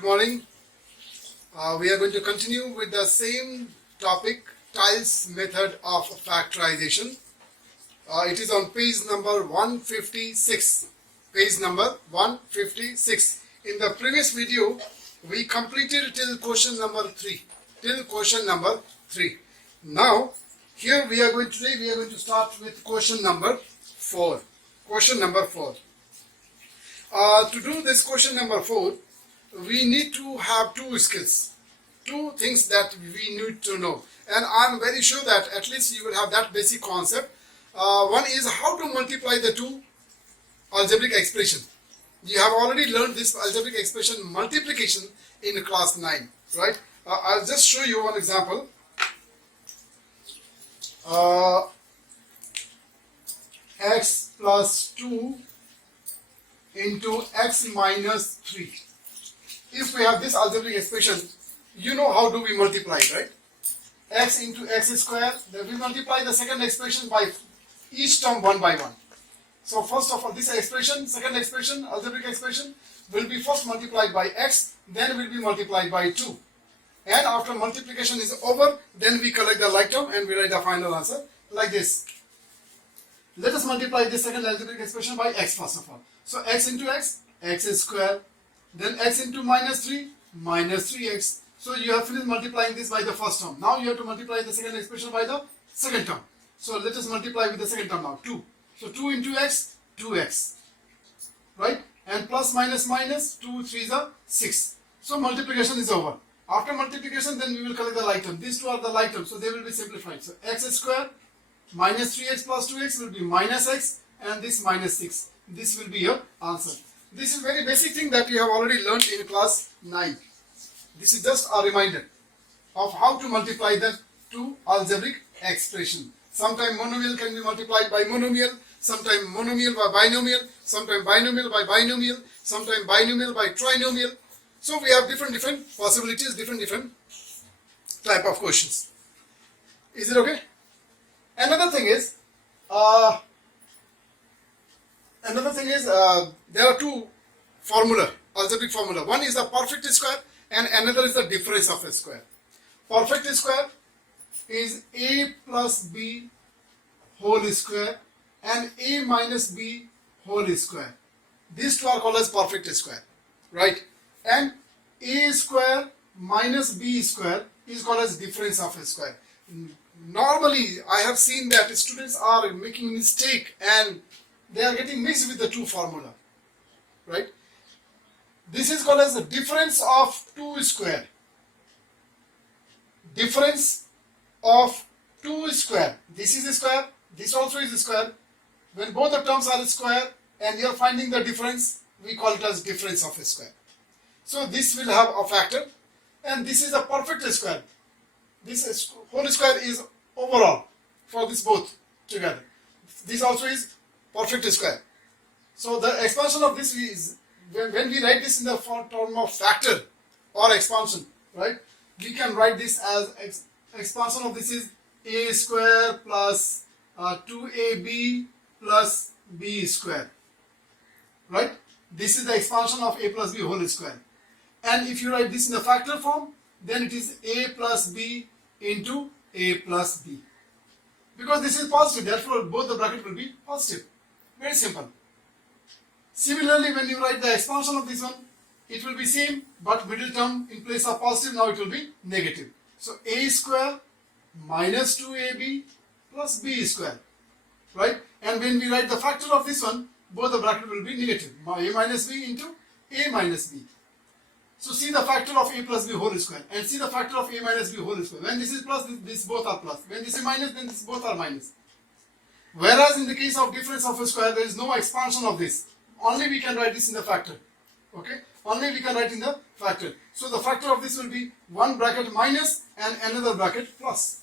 Good morning. We are going to continue with the same topic, tiles method of factorization. It is on page number 156. Page number 156. In the previous video, we completed till question number 3. Now, here we are going to start with question number 4. To do this question number 4, we need to have two skills, two things that we need to know, and I'm very sure that at least you will have that basic concept. One is how to multiply the two algebraic expression. You have already learned this algebraic expression multiplication in class 9, right? I'll just show you one example. X plus 2 into x minus 3. If we have this algebraic expression, you know how do we multiply it, right? X into x square, then we multiply the second expression by each term one by one. So first of all, this expression, second expression, algebraic expression, will be first multiplied by x, then will be multiplied by 2. And after multiplication is over, then we collect the like term and we write the final answer like this. Let us multiply this second algebraic expression by x first of all. So x into x, x square, then x into minus 3, minus 3x. So you have finished multiplying this by the first term. Now you have to multiply the second expression by the second term. So let us multiply with the second term now, 2. So 2 into x, 2x, right? And plus minus minus, 2 3s are 6. So multiplication is over. After multiplication, then we will collect the like term. These two are the like terms, so they will be simplified. So x square minus 3x plus 2x will be minus x, and this minus 6. This will be your answer. This is very basic thing that you have already learned in class 9. This is just a reminder of how to multiply the two algebraic expression. Sometimes monomial can be multiplied by monomial, sometimes monomial by binomial, sometimes binomial by binomial, sometimes binomial by trinomial. So we have different possibilities, different type of questions. Is it okay? Another thing is, there are two algebraic formula. One is the perfect square and another is the difference of a square. Perfect square is a plus b whole square and a minus b whole square. These two are called as perfect square, right? And a square minus b square is called as difference of a square. Normally, I have seen that students are making mistake and they are getting mixed with the two formula, right? This is called as the difference of 2 square. Difference of 2 square. This is a square, this also is a square. When both the terms are a square and you are finding the difference, we call it as difference of a square. So this will have a factor, and this is a perfect square. This whole square is overall for this both together. This also is perfect square. So the expansion of this is, when we write this in the form of factor or expansion, right? We can write this as expansion of this is a square plus 2ab plus b square, right? This is the expansion of a plus b whole square. And if you write this in the factor form, then it is a plus b into a plus b. Because this is positive, therefore both the bracket will be positive. Very simple. Similarly, when you write the expansion of this one, it will be same, but middle term in place of positive, now it will be negative. So a square minus 2ab plus b square, right? And when we write the factor of this one, both the bracket will be negative. A minus b into a minus b. So see the factor of a plus b whole square and see the factor of a minus b whole square. When this is plus, this both are plus. When this is minus, then this both are minus. Whereas in the case of difference of a square, there is no expansion of this. Only we can write this in the factor. Okay? Only we can write in the factor. So the factor of this will be one bracket minus and another bracket plus.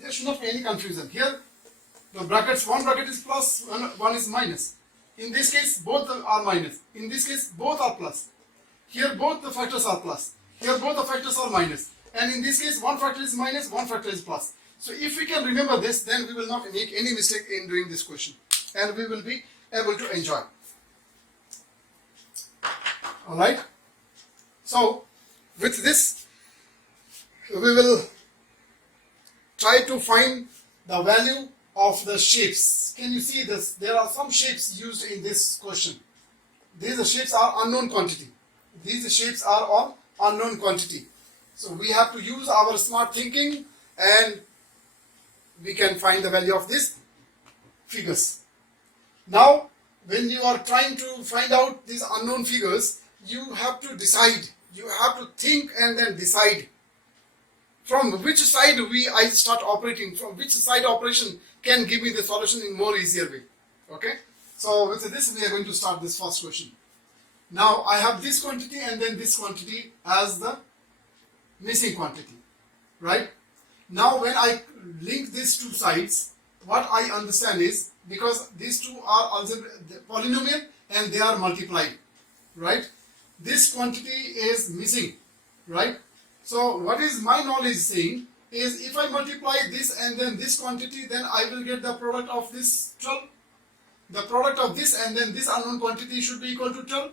There should not be any confusion. Here, the brackets, one bracket is plus, one is minus. In this case, both are minus. In this case, both are plus. Here, both the factors are plus. Here, both the factors are minus. And in this case, one factor is minus, one factor is plus. So if we can remember this, then we will not make any mistake in doing this question. And we will be able to enjoy. Alright? So with this we will try to find the value of the shapes. Can you see this? There are some shapes used in this question. These shapes are unknown quantity. These shapes are all unknown quantity. So we have to use our smart thinking and we can find the value of these figures. Now, when you are trying to find out these unknown figures, you have to decide. You have to think and then decide from which side I start operating, from which side operation can give me the solution in more easier way. Okay? So with this we are going to start this first question. Now I have this quantity and then this quantity as the missing quantity, right? Now when I link these two sides, what I understand is, because these two are polynomial and they are multiplied, right? This quantity is missing, right? So what is my knowledge saying is, if I multiply this and then this quantity, then I will get the product of this 12. The product of this and then this unknown quantity should be equal to 12,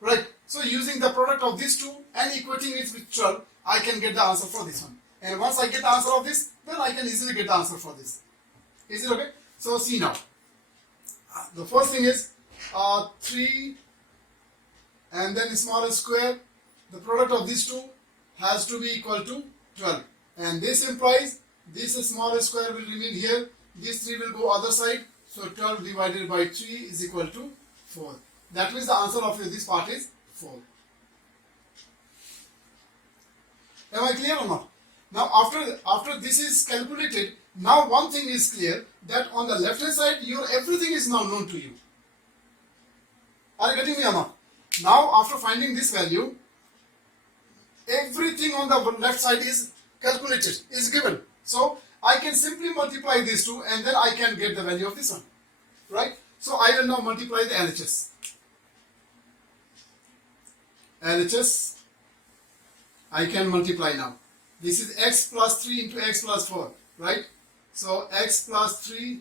right? So using the product of these two and equating it with 12, I can get the answer for this one. And once I get the answer of this, then I can easily get the answer for this. Is it okay? So see now. The first thing is 3 and then small square. The product of these two has to be equal to 12. And this implies this small square will remain here. This 3 will go other side. So 12 divided by 3 is equal to 4. That means the answer of this part is 4. Am I clear or not? Now after this is calculated, now one thing is clear, that on the left hand side everything is now known to you. Are you getting me or not? Now after finding this value, everything on the left side is calculated, is given. So I can simply multiply these two and then I can get the value of this one, right? So I will now multiply the LHS. LHS I can multiply now. This is x plus 3 into x plus 4, right? So x plus 3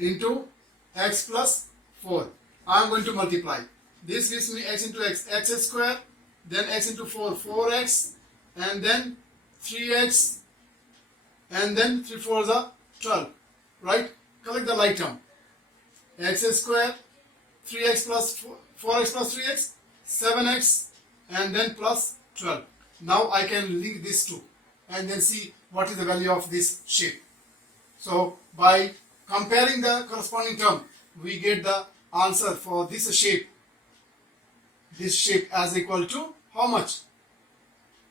into x plus 4. I am going to multiply. This gives me x into x, x square, then x into 4, 4x, and then 3x, and then 3 4s are 12, right? Collect the like term. X square, 3x plus 4x plus 3x, 7x, and then plus 12. Now I can link these two and then see what is the value of this shape. So by comparing the corresponding term, we get the answer for this shape as equal to how much?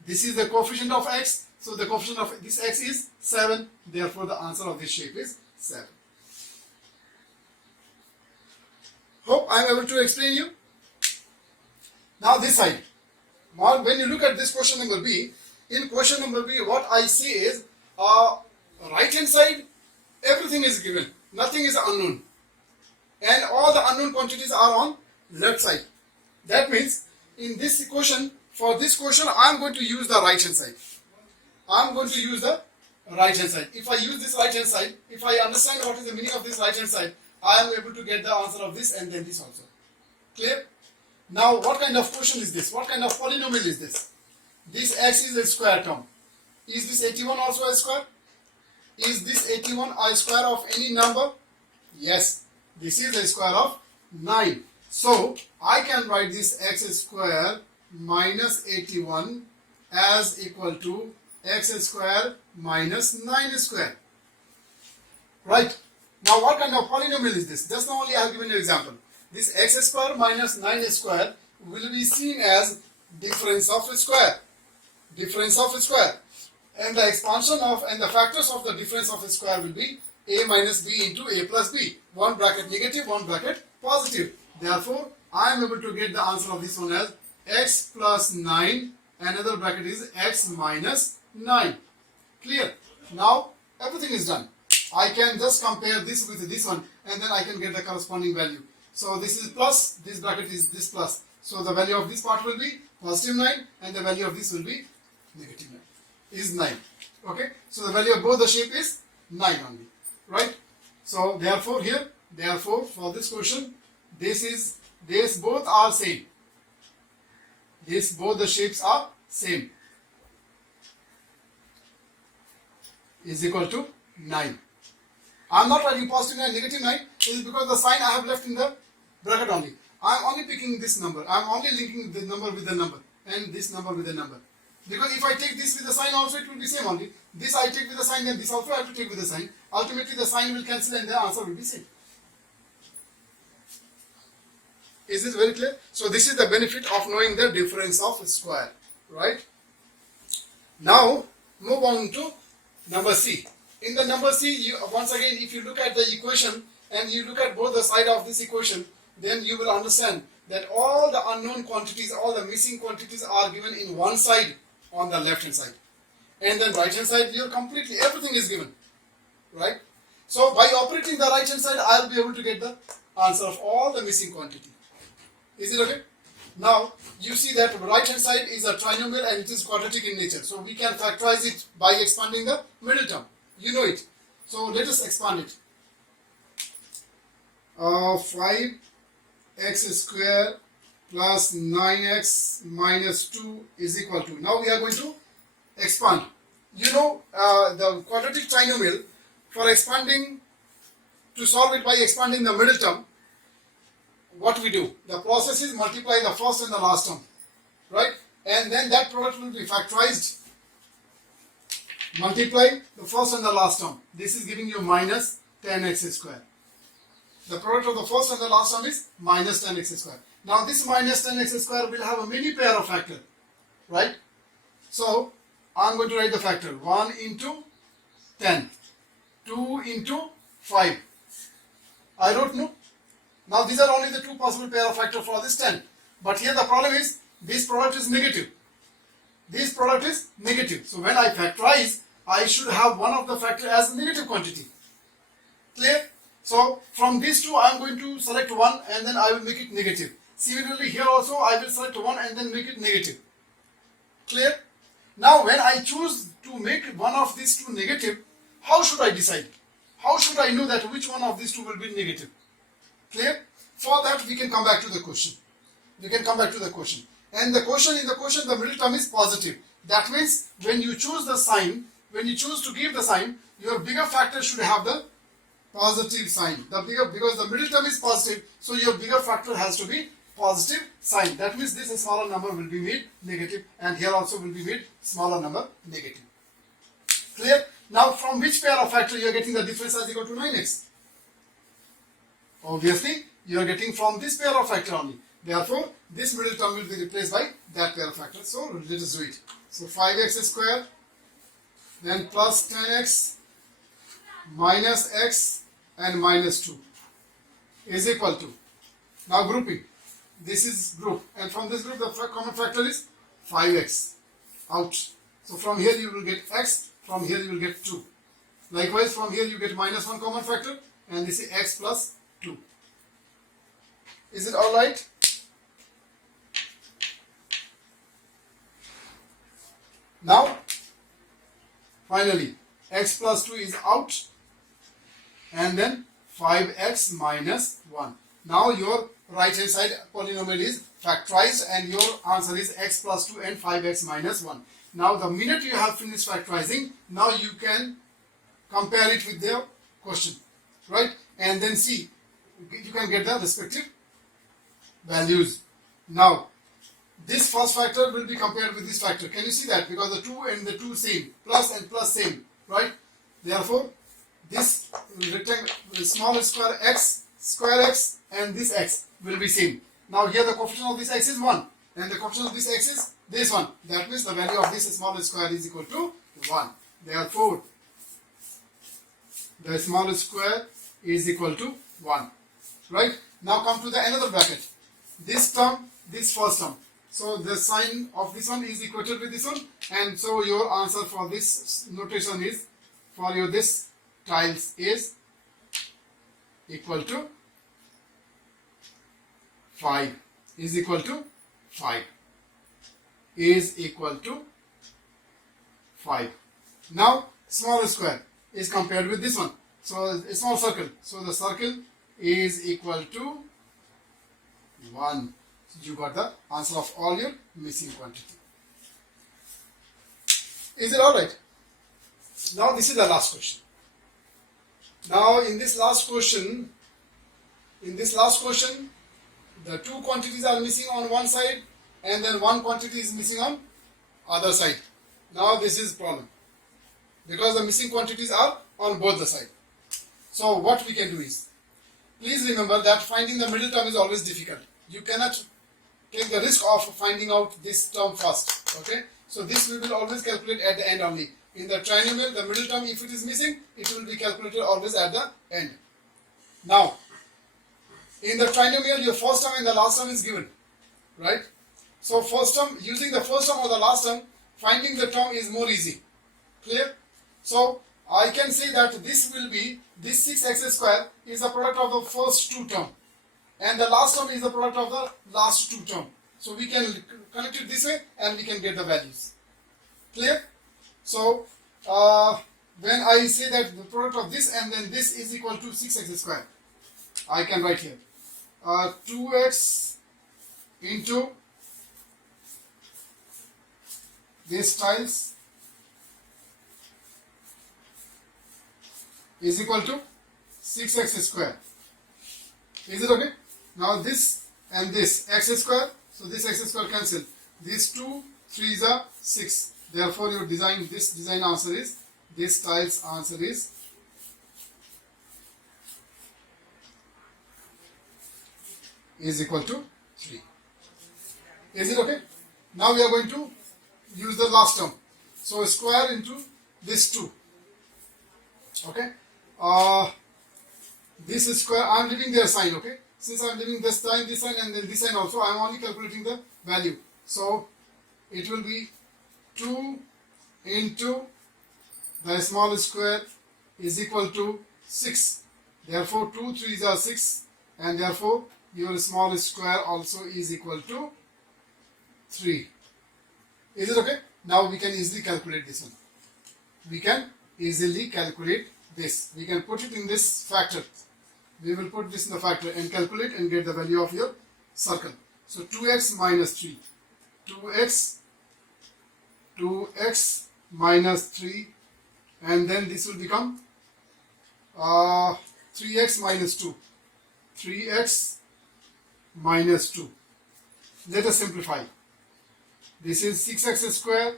This is the coefficient of x, so the coefficient of this x is 7, therefore the answer of this shape is 7. Hope I am able to explain you. Now this side, when you look at this question number B, in question number B what I see is right hand side everything is given, nothing is unknown, and all the unknown quantities are on left side. That means in this equation, for this question I am going to use the right hand side. I am going to use the right hand side. If I use this right hand side, if I understand what is the meaning of this right hand side, I am able to get the answer of this and then this also. Clear? Now what kind of question is this? What kind of polynomial is this? This x is a square term. Is this 81 also a square? Is this 81 a square of any number? Yes. This is a square of 9. So I can write this x square minus 81 as equal to x square minus 9 square. Right? Now what kind of polynomial is this? Just now only I have given you an example. This x square minus 9 square will be seen as difference of a square. Difference of a square. And the expansion of and the factors of the difference of a square will be a minus b into a plus b. One bracket negative, one bracket positive. Therefore, I am able to get the answer of this one as x plus 9. Another bracket is x minus 9. Clear? Now, everything is done. I can just compare this with this one and then I can get the corresponding value. So this is plus, this bracket is this plus. So the value of this part will be positive 9 and the value of this will be negative 9. Is 9. Okay? So the value of both the shape is 9 only. Right? So therefore here, for this question, this both are same. This both the shapes are same. Is equal to 9. I am not writing positive 9, negative 9. It is because the sign I have left in the bracket only. I am only picking this number. I am only linking the number with the number and this number with the number. Because if I take this with the sign also, it will be same only. This I take with the sign, then this also I have to take with the sign. Ultimately the sign will cancel and the answer will be same. Is this very clear? So this is the benefit of knowing the difference of a square, right? Now move on to number C. In the number C, once again, if you look at the equation and you look at both the side of this equation, then you will understand that all the unknown quantities, all the missing quantities are given in one side on the left hand side. And then right hand side, you're completely, everything is given, right? So by operating the right hand side, I'll be able to get the answer of all the missing quantity. Is it okay? Now, you see that right hand side is a trinomial and it is quadratic in nature. So we can factorize it by expanding the middle term. You know it. So let us expand it. 5x square plus 9x minus 2 is equal to. Now we are going to expand. You know the quadratic trinomial, for expanding, to solve it by expanding the middle term, what we do? The process is multiply the first and the last term, right? And then that product will be factorized. Multiply the first and the last term. This is giving you minus 10x square. The product of the first and the last term is minus 10x square. Now this minus 10x square will have a many pair of factor, right? So I am going to write the factor. 1 into 10, 2 into 5. I don't know. Now these are only the two possible pair of factor for this 10. But here the problem is this product is negative. This product is negative. So when I factorize, I should have one of the factor as a negative quantity. Clear? So from these two I am going to select one and then I will make it negative. Similarly here also I will select one and then make it negative. Clear? Now when I choose to make one of these two negative, how should I decide? How should I know that which one of these two will be negative? Clear? For that we can come back to the question. We can come back to the question. And the question, in the question, the middle term is positive. That means when you choose the sign, when you choose to give the sign, your bigger factor should have the positive sign. Because the middle term is positive, so your bigger factor has to be positive sign. That means this smaller number will be made negative and here also will be made smaller number negative. Clear? Now from which pair of factor you are getting the difference as equal to 9x? Obviously, you are getting from this pair of factor only. Therefore, this middle term will be replaced by that pair of factor. So, let us do it. So, 5x square, then plus 10x, minus x and minus 2 is equal to. Now, grouping. This is group. And from this group, the common factor is 5x out. So, from here you will get x, from here you will get 2. Likewise, from here you get minus 1 common factor and this is x plus 2. Is it alright? Now, finally, x plus 2 is out and then 5x minus 1. Now your right hand side polynomial is factorized and your answer is x plus 2 and 5x minus 1. Now the minute you have finished factorizing, now you can compare it with the question, right? And then see, you can get the respective values. Now, this first factor will be compared with this factor. Can you see that? Because the 2 and the 2 same, plus and plus same, right? Therefore, this rectangle, small square x and this x will be same. Now here the coefficient of this x is 1 and the coefficient of this x is this one. That means the value of this small square is equal to 1. Therefore, the small square is equal to 1. Right? Now come to the another bracket. This term, this first term. So the sign of this one is equated with this one, and so your answer for this notation is, for your this tiles is equal to 5. Is equal to 5. Is equal to 5. Now small square is compared with this one. So a small circle. So the circle is equal to 1. you got the answer of all your missing quantity. Is it alright? Now this is the last question. Now in this last question, the two quantities are missing on one side and then one quantity is missing on other side. Now this is problem because the missing quantities are on both the side. So what we can do is, please remember that finding the middle term is always difficult. You cannot take the risk of finding out this term first. Okay, so this we will always calculate at the end only. In the trinomial, the middle term, if it is missing, it will be calculated always at the end. Now, in the trinomial, your first term and the last term is given, right? So first term, using the first term or the last term, finding the term is more easy. Clear? So I can say that this will be, this 6x square is the product of the first two term, and the last term is the product of the last two term. So we can connect it this way and we can get the values. Clear? So when I say that the product of this and then this is equal to 6x square, I can write here 2x into this tiles is equal to 6x square. Is it okay? Now this and this x square, so this x square cancel. These 2 3s are 6. Therefore, your this design answer is, this tiles answer is equal to 3. Is it okay? Now we are going to use the last term. So square into this 2. Okay. This is square. I am leaving their sign. Okay. Since I am leaving this sign, and then this sign also, I am only calculating the value. So it will be 2 into the small square is equal to 6. Therefore, 2 3s are 6, and therefore your small square also is equal to 3. Is it okay? Now we can easily calculate this one. We can easily calculate this. We can put it in this factor. We will put this in the factor and calculate and get the value of your circle. So 2x minus 3. 2x minus 3, and then this will become 3x minus 2. 3x minus 2. Let us simplify. This is 6x square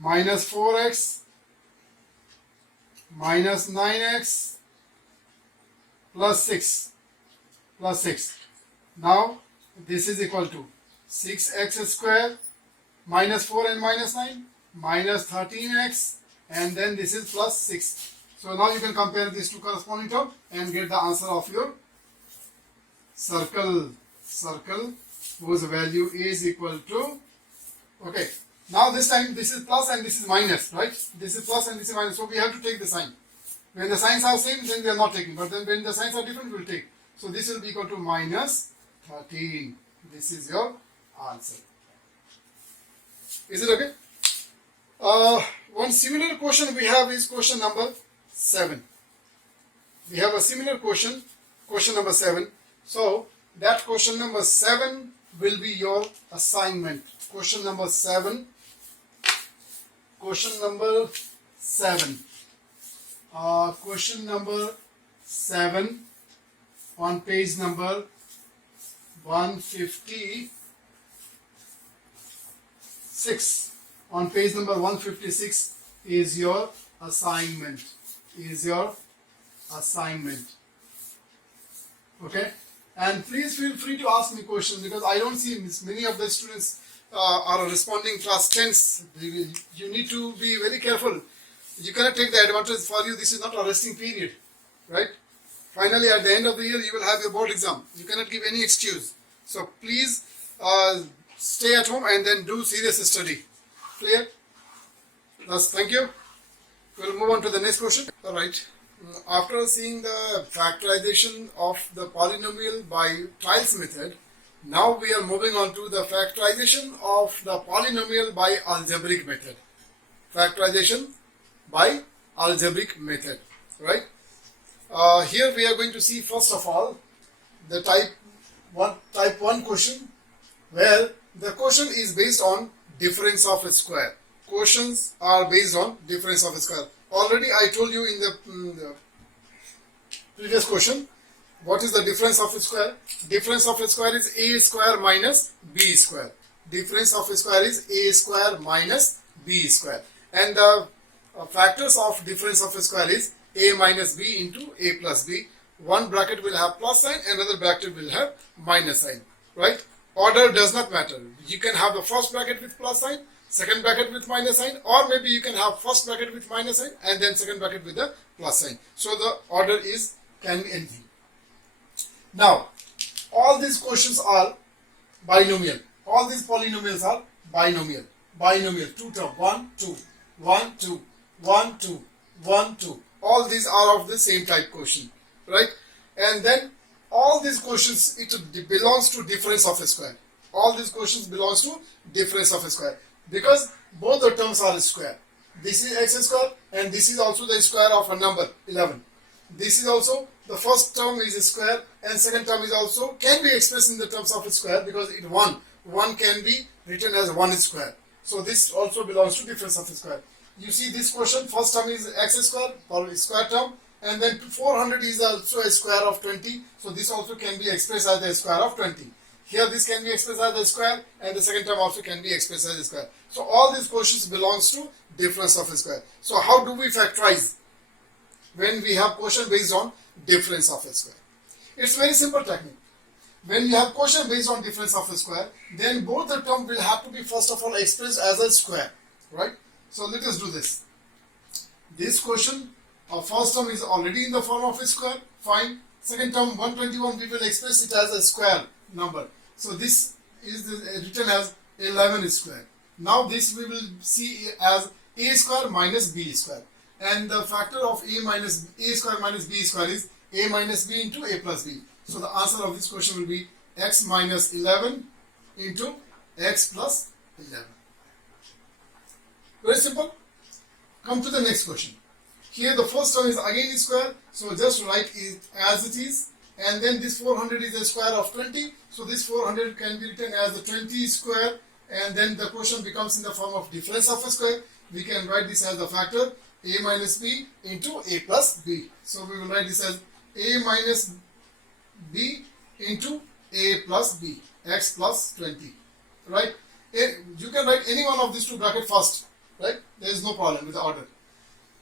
minus 4x minus 9x plus 6. Now this is equal to 6x square minus 4 and minus 9 minus 13x, and then this is plus 6. So now you can compare these two corresponding terms and get the answer of your circle whose value is equal to, okay, now this time this is plus and this is minus, right? This is plus and this is minus, so we have to take the sign. When the signs are same, then we are not taking, but then when the signs are different, we will take. So this will be equal to minus 13. This is your answer. Is it okay? One similar question we have is question number 7. We have a similar question number 7. So that question number 7 will be your assignment. Question number 7. Question number 7 on page number 156. On page number 156 is your assignment. Okay, and please feel free to ask me questions, because I don't see many of the students are responding class 10s. You need to be very careful. You cannot take the advantage for you. This is not a resting period, right? Finally, at the end of the year, you will have your board exam. You cannot give any excuse. So please stay at home and then do serious study. Clear? Thus, thank you. We'll move on to the next question. All right. After seeing the factorization of the polynomial by tiles method, now we are moving on to the factorization of the polynomial by algebraic method. Factorization by algebraic method, right? Here we are going to see first of all the type type 1 question where the question is based on difference of a square. Questions are based on difference of a square. Already I told you in the previous question, what is the difference of a square? Difference of a square is a square minus b square. Difference of a square is a square minus b square. And the factors of difference of a square is a minus b into a plus b. One bracket will have plus sign, another bracket will have minus sign, right? Order does not matter. You can have the first bracket with plus sign, second bracket with minus sign, or maybe you can have first bracket with minus sign and then second bracket with the plus sign. So the order can be anything. Now, all these questions are binomial. All these polynomials are binomial. Binomial, 2 term, 1, 2, 1, 2, 1, 2, 1, 2. All these are of the same type question, right? And then all these questions, it belongs to difference of a square. All these questions belongs to difference of a square because both the terms are a square. This is x square and this is also the square of a number 11. This is also the first term is a square and second term is also can be expressed in the terms of a square because it 1 can be written as 1 square. So this also belongs to difference of a square. You see this question, first term is x square or square term, and then 400 is also a square of 20. So this also can be expressed as a square of 20. Here this can be expressed as a square and the second term also can be expressed as a square. So all these questions belongs to difference of a square. So how do we factorize when we have question based on difference of a square? It's very simple technique. When you have question based on difference of a square, then both the term will have to be first of all expressed as a square, right? So let us do this. This question, our first term is already in the form of a square, fine. Second term 121 we will express it as a square number. So this is written as 11 square. Now this we will see as a square minus b square. And the factor of a square minus b square is a minus b into a plus b. So the answer of this question will be x minus 11 into x plus 11. Very simple. Come to the next question. Here the first term is again square, so just write it as it is. And then this 400 is a square of 20, so this 400 can be written as the 20 square. And then the question becomes in the form of difference of a square. We can write this as the factor a minus b into a plus b. So we will write this as a minus b into a plus b, x plus 20, right? You can write any one of these two brackets first, right? There is no problem with the order.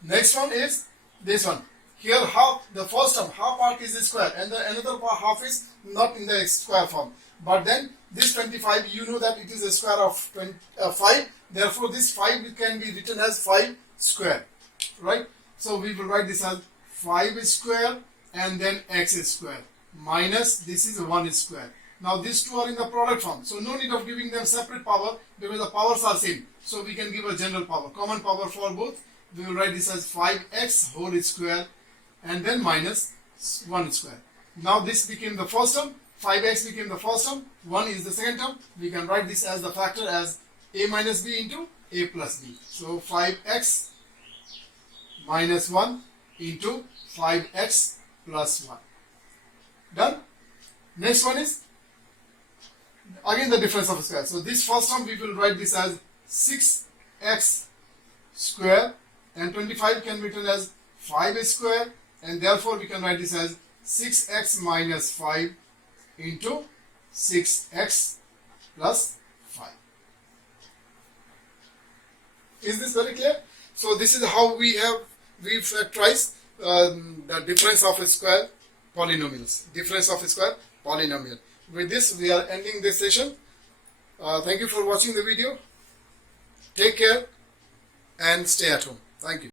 Next one is this one. Here half, the first term, half part is a square and the another part half is not in the square form. But then this 25, you know that it is a square of 5. Therefore this 5 can be written as 5 square, right? So we will write this as 5 square and then x square minus this is 1 square. Now these two are in the product form, so no need of giving them separate power because the powers are same. So we can give a general power, common power for both. We will write this as 5x whole square and then minus 1 square. Now this became the first term, 5x became the first term, 1 is the second term. We can write this as the factor as a minus b into a plus b. So 5x minus 1 into 5x plus 1. Done? Next one is again the difference of a square. So this first term we will write this as 6x square and 25 can be written as 5 square, and therefore we can write this as 6x minus 5 into 6x plus 5. Is this very clear? So this is how we factorize the difference of a square polynomials. Difference of a square polynomial. With this we are ending this session. Thank you for watching the video. Take care and stay at home. Thank you.